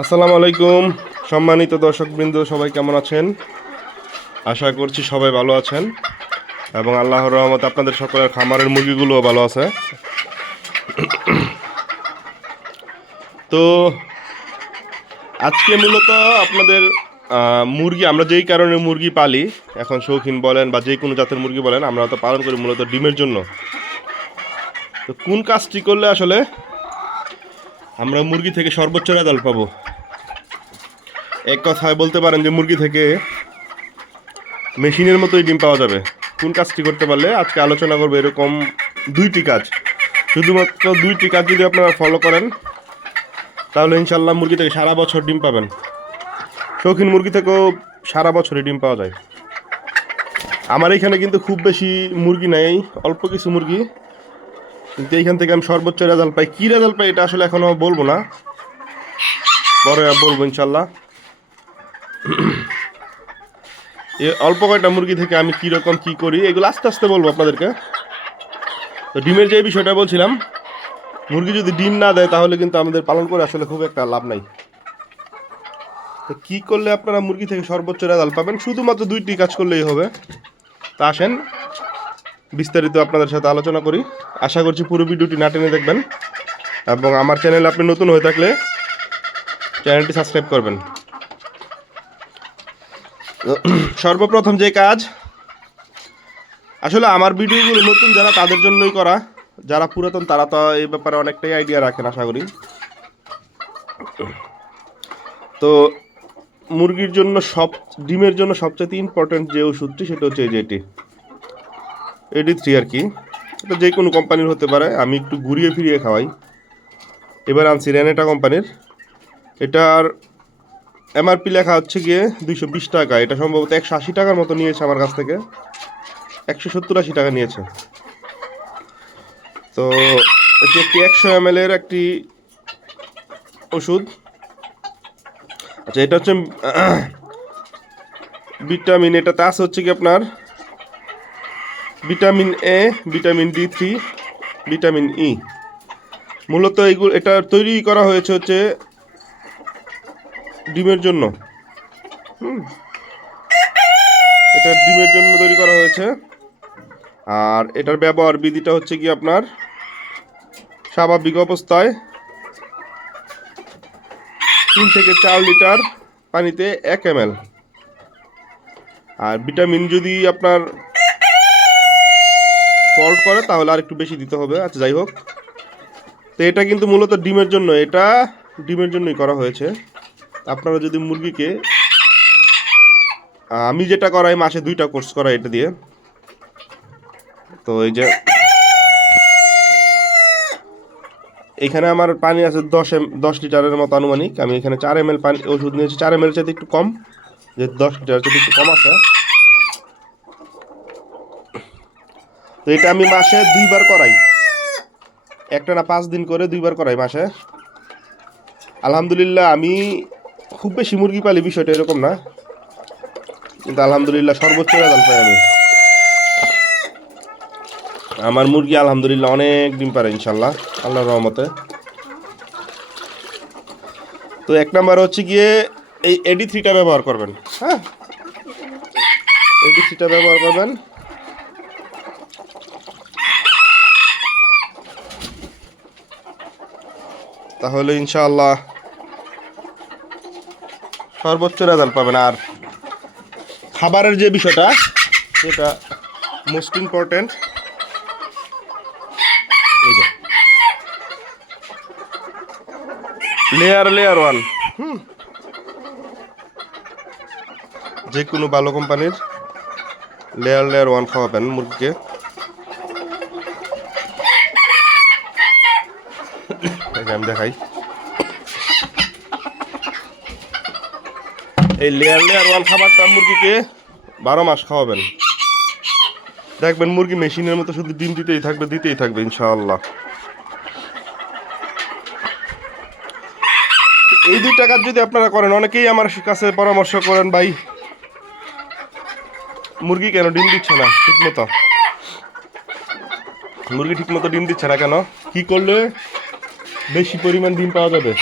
আসসালামু আলাইকুম সম্মানিত দর্শকবৃন্দ, সবাই কেমন আছেন? আশা করছি সবাই ভালো আছেন এবং আল্লাহর রহমতে আপনাদের সকলের খামারের মুরগিগুলোও ভালো আছে। তো আজকে মূলত আপনাদের মুরগি, আমরা যেই কারণে মুরগি পালি, এখন শৌখিন বলেন বা যে কোনো জাতের মুরগি বলেন, আমরা তো পালন করি মূলত ডিমের জন্য। তো কোন কাজটি করলে আসলে আমরা মুরগি থেকে সর্বোচ্চ রেজাল্ট পাবো? এক কথায় বলতে পারেন যে মুরগি থেকে মেশিনের মতোই ডিম পাওয়া যাবে। কোন কাজটি করতে পারলে আজকে আলোচনা করবো এরকম দুইটি কাজ। শুধুমাত্র দুইটি কাজ যদি আপনারা ফলো করেন তাহলে ইনশাল্লাহ মুরগি থেকে সারা বছর ডিম পাবেন। শৌখিন মুরগি থেকেও সারা বছরই ডিম পাওয়া যায়। আমার এখানে কিন্তু খুব বেশি মুরগি নেই, অল্প কিছু মুরগি, কিন্তু এইখান থেকে আমি সর্বোচ্চ রেজাল্ট পাই। কী রেজাল্ট পাই এটা আসলে এখনও বলবো না, পরে বলবো ইনশাল্লাহ। এ অল্প কয়টা মুরগি থেকে আমি কীরকম কী করি এগুলো আস্তে আস্তে বলবো আপনাদেরকে। তো ডিমের যে বিষয়টা বলছিলাম, মুরগি যদি ডিম না দেয় তাহলে কিন্তু আমাদের পালন করে আসলে খুব একটা লাভ নাই। তো কী করলে আপনারা মুরগি থেকে সর্বোচ্চ রেজাল্ট পাবেন, শুধুমাত্র দুইটি কাজ করলেই হবে। তা আসেন বিস্তারিত আপনাদের সাথে আলোচনা করি। আশা করছি পুরো ভিডিওটি না টেনে দেখবেন এবং আমার চ্যানেলে আপনি নতুন হয়ে থাকলে চ্যানেলটি সাবস্ক্রাইব করবেন। সর্বপ্রথম যে কাজ, আসলে আমার ভিডিওগুলো নতুন যারা তাদের জন্যই করা, যারা পুরাতন তারা তো এই ব্যাপারে অনেকটাই আইডিয়া রাখেন আশা করি। তো মুরগির জন্য ডিমের জন্য সবচেয়ে ইম্পর্টেন্ট যে ওষুধটি সেটা হচ্ছে এই যে AD3 আর কি। এটা যে কোনো কোম্পানির হতে পারে, আমি একটু ঘুরিয়ে ফিরিয়ে খাওয়াই। এবার আনছি রেনেটা কোম্পানির। এটার MRP লেখা হচ্ছে গিয়ে 220 টাকা। এটা সম্ভবত 180 টাকার মতো নিয়েছে আমার কাছ থেকে, 170-80 টাকা নিয়েছে। তো এটি একটি 100 ml এর একটি ওষুধ। আচ্ছা, এটা হচ্ছে ভিটামিন। এটাতে আছে হচ্ছে কি আপনার vitamin A, vitamin D3, vitamin E। মূলত এটা তৈরি করা হয়েছে হচ্ছে ডিমের জন্য। এটা ডিমের জন্য তৈরি করা হয়েছে। আর এটার ব্যবহার বিধিটা হচ্ছে কি আপনার স্বাভাবিক অবস্থায় 3 থেকে 4 লিটার পানিতে 1 ml। আর ভিটামিন যদি আপনার ফল্ট করে তাহলে আর একটু বেশি দিতে হবে। আচ্ছা, যাই হোক, তো এটা কিন্তু মূলত ডিমের জন্য, এটা ডিমের জন্যই করা হয়েছে। আপনারা যদি মুরগিকে, আমি যেটা করাই মাসে 2টা কোর্স করাই এটা দিয়ে। তো এই যে এখানে আমার পানি আছে 10 লিটারের মতো আনুমানিক। আমি এখানে 4 ml পানি ওষুধ নিয়েছি। 4 ml চাইতে একটু কম, যে 10 লিটার চাইতে একটু কম আছে। তো এটা আমি মাসে 2বার করাই, একটা না 5 দিন করে 2বার করাই মাসে। আলহামদুলিল্লাহ, আমি খুব বেশি মুরগি পালি বিষয়টা এরকম না, কিন্তু আলহামদুলিল্লাহ সর্বোচ্চ রেজাল্ট পাই আমি। আমার মুরগি আলহামদুলিল্লাহ অনেক ডিম পারে ইনশাল্লাহ, আল্লাহর রহমতে। তো 1 নাম্বার হচ্ছে গিয়ে এই AD3টা ব্যবহার করবেন। হ্যাঁ, AD3টা ব্যবহার করবেন। তাহলে ইনশাআল্লাহ সর্বোচ্চ রেজাল্ট পাবেন। আর খাবারের যে বিষয়টা, সেটা মোস্ট ইম্পর্টেন্ট। এই যে লেয়ার 1, যে কোনো ভালো কোম্পানির লেয়ার 1 খাওয়াবেন মুরগিকে। আমি দেখাই, এই লেয়ার 1 খাবারটা মুরগিকে 12 মাস খাওয়াবেন। দেখবেন মুরগি মেশিনের মতো শুধু ডিম দিতেই থাকবে ইনশাআল্লাহ। এই 2টা কাজ যদি আপনারা করেন, অনেকেই আমার কাছে পরামর্শ করেন, ভাই মুরগি কেন ডিম দিচ্ছে না ঠিকমতো, মুরগি ঠিকমতো ডিম দিচ্ছে না কেন, কি করলে বেশি পরিমাণ ডিম পাওয়া যাবে?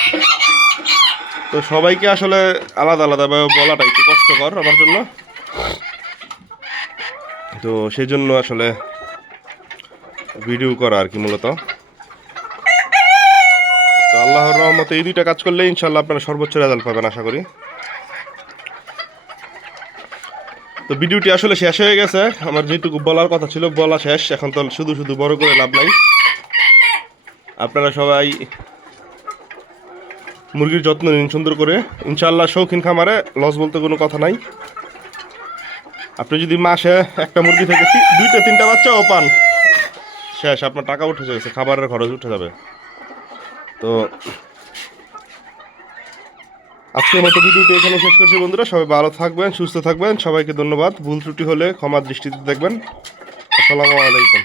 তো তো সবাইকে আসলে আলাদা আলাদাভাবে বলাটা একটু কষ্টকর আমার জন্য, তো সেই জন্য আসলে ভিডিও করা আর কি মূলত। তো আল্লাহর রহমতে এই দুইটা কাজ করলে ইনশাল্লাহ আপনারা সর্বোচ্চ রেজাল্ট পাবেন আশা করি। তো ভিডিওটি আসলে শেষ হয়ে গেছে, আমার যেটুকু বলার কথা ছিল বলা শেষ। এখন তো শুধু শুধু বড় করে লাভ নাই। আপনারা সবাই মুরগির যত্ন নিন সুন্দর করে, ইনশাল্লাহ শৌখিন খামারে লস বলতে কোনো কথা নাই। আপনি যদি মাসে একটা মুরগি থেকে 2-3টা বাচ্চাও পান, শেষ, আপনার টাকা উঠে যাচ্ছে, খাবারের খরচ উঠে যাবে। তো আজকের মতো ভিডিওটি এখানে শেষ করছি বন্ধুরা। সবাই ভালো থাকবেন, সুস্থ থাকবেন। সবাইকে ধন্যবাদ। ভুল ত্রুটি হলে ক্ষমার দৃষ্টিতে দেখবেন। আসসালামু আলাইকুম।